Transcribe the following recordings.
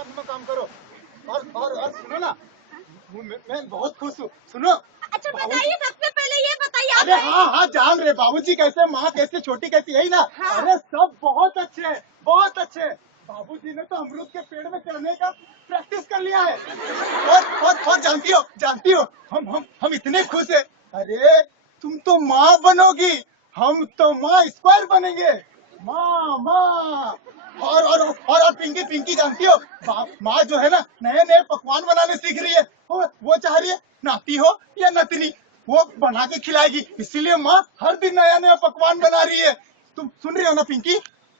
अपना अपना काम करो। और सुनो ना, मैं बहुत खुश हूँ। सुनो। अच्छा बताइए, सबसे पहले ये बताइए। अरे हाँ हाँ, जान रहे बाबूजी कैसे, माँ कैसे, छोटी कैसी, यही ना। हाँ। अरे सब बहुत अच्छे हैं, बहुत अच्छे। बाबूजी ने तो अमरूद के पेड़ में चढ़ने का प्रैक्टिस कर लिया है। और जानती हो हम इतने खुश हैं। अरे तुम तो माँ बनोगी, हम तो माँ स्क्वायर बनेंगे। माँ माँ। और पिंकी जानती हो, माँ जो है ना, नए नए पकवान बनाने सीख रही है। वो चाह रही है नाती हो या नतनी, वो बना के खिलाएगी। इसीलिए माँ हर दिन नया नया पकवान बना रही है। तुम सुन रही हो ना पिंकी?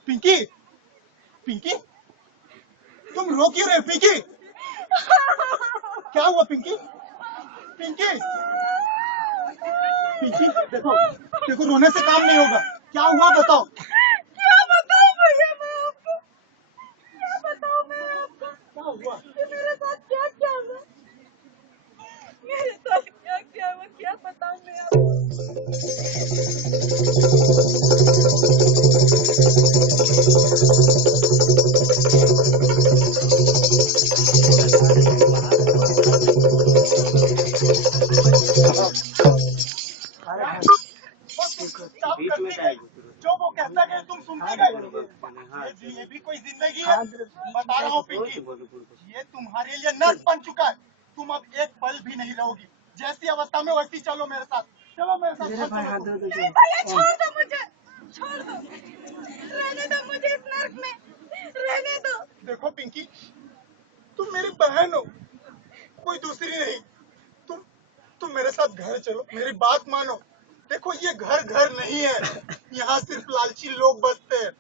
पिंकी पिंकी, तुम रो क्यों रहे हो पिंकी? क्या हुआ पिंकी? पिंकी पिंकी, देखो देखो, रोने से काम नहीं होगा। क्या हुआ बताओ? क्या बताऊं भैया मैं आपको, क्या बताऊं मैं आपको? क्या हुआ? कि मेरे साथ क्या क्या हुआ, मेरे साथ क्या क्या हुआ, क्या बताऊं मैं आपको? जो वो कहता गए तुम सुनते गए। ये भी कोई जिंदगी है? बता रहा हूँ पिंकी, ये तुम्हारे लिए नर्क बन चुका है। तुम अब एक पल भी नहीं रहोगी। जैसी अवस्था में वैसी चलो मेरे साथ, चलो मेरे साथ। नहीं भैया, छोड़ दो मुझे, छोड़ दो, रहने दो मुझे इस नर्क में, रहने दो। देखो पिंकी, तुम मेरी बहन हो, कोई दूसरी नहीं। तुम मेरे साथ घर चलो, मेरी बात मानो। देखो ये घर नहीं है, यहाँ सिर्फ लालची लोग बसते हैं।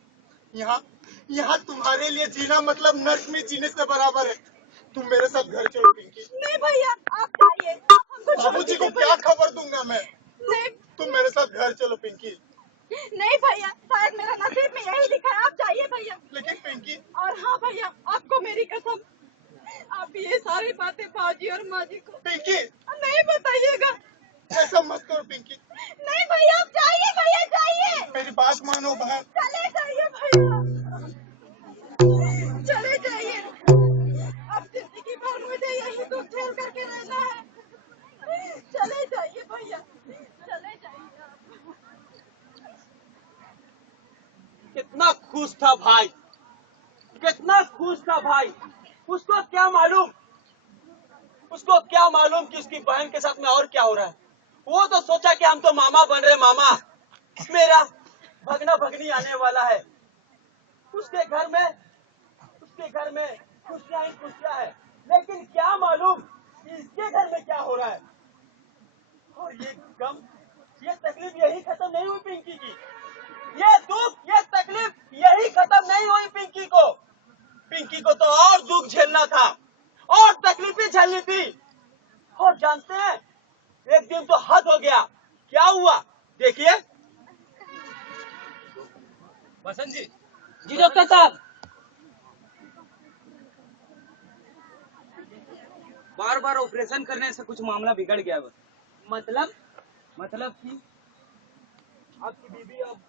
यहाँ तुम्हारे लिए जीना मतलब नर्क में जीने से बराबर है। तुम मेरे साथ घर चलो पिंकी। नहीं भैया, आप जाइए, हमको छोड़ बाबूजी को दीजिए क्या खबर दूंगा मैं? नहीं तुम मेरे साथ घर चलो पिंकी। नहीं भैया, शायद मेरा नसीब में यही लिखा है, आप जाइए भैया। लेकिन पिंकी। और हाँ भैया, आपको मेरी कसम, आप ये सारी बातें बाजी और माँ जी को पिंकी नहीं बताइएगा। ऐसा मत करो पिंकी। नहीं भैया, आप जाइए भैया, जाइए, मेरी बात मानो बहन। चले जाइए भैया, चले जाइए। अब जिंदगी भर मुझे यही दुख झेल करके रहना है। चले जाइए भैया, चले जाइए आप। कितना खुश था भाई, कितना खुश था भाई। उसको क्या मालूम, उसको क्या मालूम कि उसकी बहन के साथ में और क्या हो रहा है। वो तो सोचा कि हम तो मामा बन रहे, मामा मेरा भगना भगनी आने वाला है। उसके घर में खुशियां ही खुशियां है। लेकिन क्या मालूम कि इसके घर में क्या हो रहा है। और ये गम, ये तकलीफ यही खत्म नहीं हुई पिंकी की। ये दुख, ये तकलीफ यही खत्म नहीं हुई पिंकी को। पिंकी को तो और दुख झेलना था, और तकलीफें झेलनी थी। और जानते हैं, एक दिन तो हद हो गया। क्या हुआ देखिए। बसंत जी। जी डॉक्टर साहब। बार बार ऑपरेशन करने से कुछ मामला बिगड़ गया बस। मतलब कि आपकी बीवी अब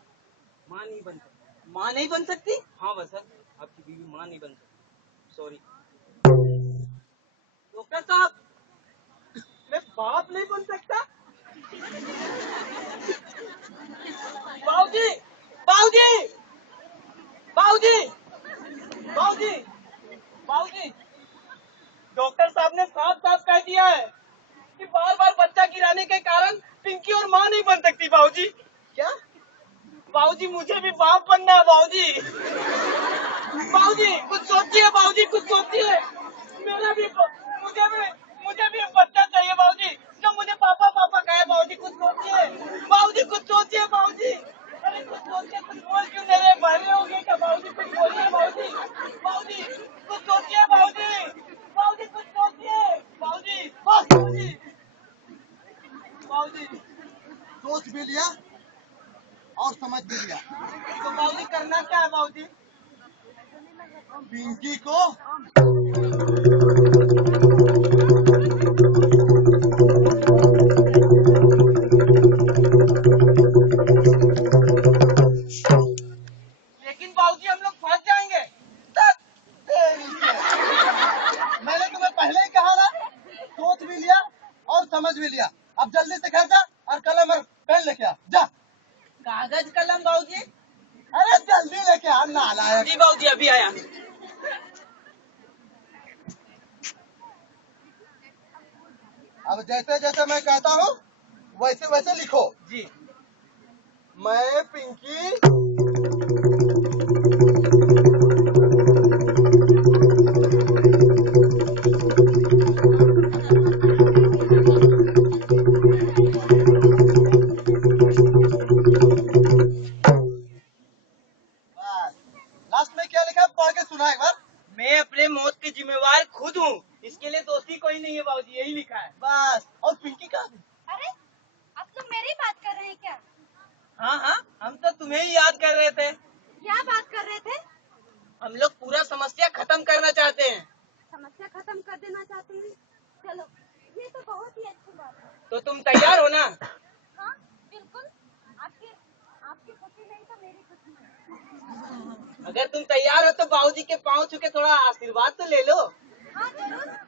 माँ नहीं बन सकती। माँ नहीं बन सकती? हाँ बसंत, आपकी बीवी माँ नहीं बन सकती। सॉरी डॉक्टर साहब, मैं बाप नहीं बन सकता। बाबूजी, बाबूजी, बाबूजी, बाबूजी, बाबूजी, डॉक्टर साहब ने साफ साफ कह दिया है कि बार बार बच्चा गिराने के कारण पिंकी और माँ नहीं बन सकती। बाबूजी क्या? बाबूजी मुझे भी बाप बनना है बाबूजी। बाबूजी कुछ सोचिए, बाबूजी कुछ सोचिए। मुझे भी एक बच्चा चाहिए बाबूजी, जो मुझे पापा पापा कहे। बाबूजी कुछ सोचिए, बाबूजी कुछ सोचिए बाबूजी। अरे कुछ सोचिए, कुछ बोल क्यों नहीं रहे? बहरे हो गए क्या बाबूजी? कुछ बोलिए बाबूजी। बाबूजी कुछ सोचिए बाबूजी, बाबूजी कुछ सोचिए बाबूजी। बाबूजी, बाबूजी सोच भी लिया और समझ भी लिया। तो बाबूजी करना क्या है बाबूजी? पिंकी को लेकिन बाबूजी हम लोग फंस जाएंगे। समझ भी लिया। अब जल्दी से घर जा और कलम और पेन लेके आ जा। कागज कलम बाबूजी। अरे जल्दी लेके आ, नालायक। जी बाबूजी अभी आया। अब जैसे जैसे मैं कहता हूँ वैसे वैसे लिखो। जी। मैं पिंकी लास्ट में क्या लिखा पढ़ के सुना एक बार। मैं अपने मौत की जिम्मेवार खुद हूँ, इसके लिए दोषी कोई नहीं है बाबूजी, यही लिखा है। बस। और पिंकी कहाँ गई? अरे आप लोग मेरी बात कर रहे हैं क्या? हाँ हाँ, हम तो तुम्हें ही याद कर रहे थे। क्या बात कर रहे थे? हम लोग पूरा समस्या खत्म करना चाहते हैं। समस्या खत्म कर देना चाहते हैं? चलो ये तो बहुत ही अच्छी बात है। तो तुम तैयार हो ना? हाँ बिल्कुल, आपकी आपकी खुशी नहीं तो मेरी खुशी है। अगर तुम तैयार हो तो बाबूजी के पाँव छू के थोड़ा आशीर्वाद तो ले लो। हाँ जरूर।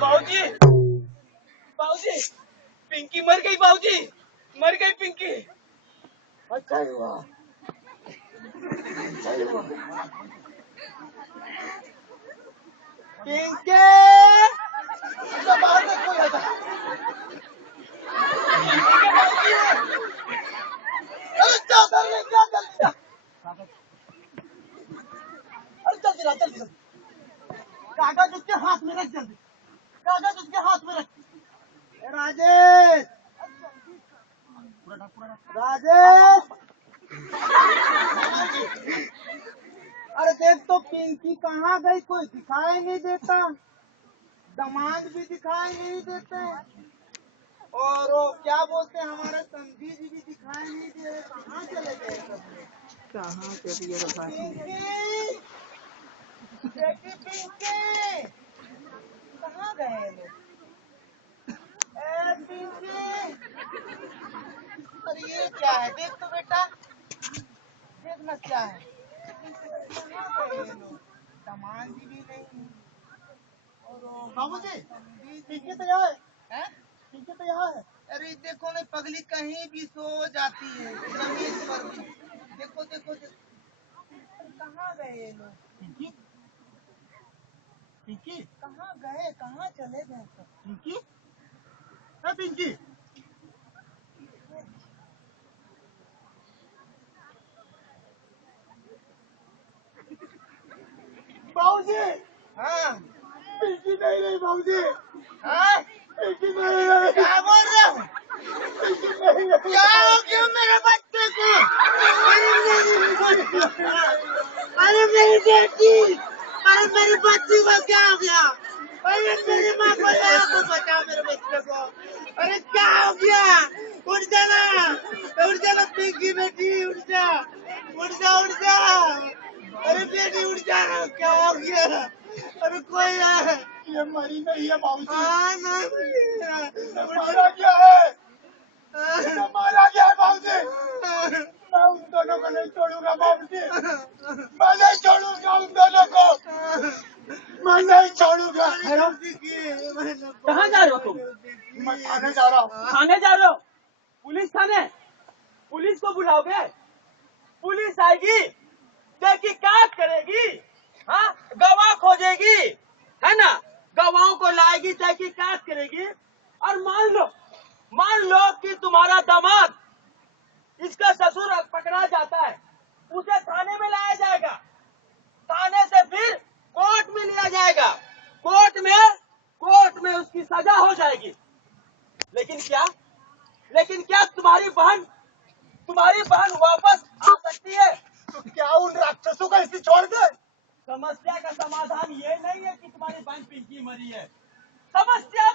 बाबूजी, बाबूजी, पिंकी मर गई बाबूजी, मर गई पिंकी। अच्छा ही हुआ, अच्छा ही हुआ। पिंकी इसके बाहर देखो यहाँ तक। अरे चादर ले क्या जल्दी जा। अरे जल्दी ला जल्दी जल्दी। कागज उसके हाथ में रख जल्दी, कागज उसके हाथ में रख। ए, राजेश, राजेश, अरे देख तो पिंकी कहाँ गई, कोई दिखाई नहीं देता, दामाद भी दिखाई नहीं देते, और वो क्या बोलते हैं हमारे समझी जी भी दिखाई नहीं दे रहे, कहाँ चले गए सब लोग? कहाँ चली है पिंकी, बेटी पिंकी, कहाँ गए लोग? ए पिंकी, अरे ये क्या है, देख तो बेटा, देखना क्या है, कहाँ गए लोग? सामान जी भी नहीं, और बाबूजी, पिंकी तो यहाँ है, हैं? पिंकी तो यहाँ है। अरे देखो ना पगली कहीं भी सो जाती है, जमीन पर भी। देखो देखो देखो, कहाँ गए ये लोग? पिंकी, पिंकी, कहाँ गए, कहाँ चले गए सब? पिंकी, है पिंकी, बाबूजी, हाँ, पिंकी नहीं रही बाबूजी, हाँ, पिंकी नहीं रही। क्या बोल रहे हो? पिंकी नहीं रही। क्या हो गया मेरे बच्चे को? अरे मेरी बेटी, अरे मेरी बच्ची को क्या हो गया? अरे मेरी माँ को ले आओ, बचाओ मेरे बच्चे को। अरे क्या हो गया? उठ जाना पिंकी बेटी, उठ जा, उठ जा, उठ जा। अरे बेटी उठ जा, क्या हो गया? अरे कोई है? ये मरी नहीं है बाबूजी। हाँ नहीं मारा गया है, मारा गया है बाबूजी। मैं उन दोनों को नहीं छोड़ूंगा बाबूजी, मैं नहीं छोड़ूंगा उन दोनों को, मैं नहीं छोड़ूंगा। कहाँ जा रहे हो तुम? मैं थाने जा रहा हूँ। थाने जा रहे हो? पुलिस थाने? पुलिस को बुलाओगे? पुलिस आएगी, तहकीकात करेगी, हाँ, गवाह खोजेगी, है ना, गवाहों को लाएगी, तहकीकात करेगी, और मान लो कि तुम्हारा दामाद, इसका ससुर पकड़ा जाता है, उसे थाने में लाया जाएगा, थाने से फिर कोर्ट में लिया जाएगा, कोर्ट में उसकी सजा हो जाएगी। लेकिन क्या तुम्हारी बहन वापस आ सकती है? तो क्या उन राक्षसों को ऐसे छोड़ दे? समस्या का समाधान ये नहीं है कि तुम्हारी बहन पिंकी मरी है, समस्या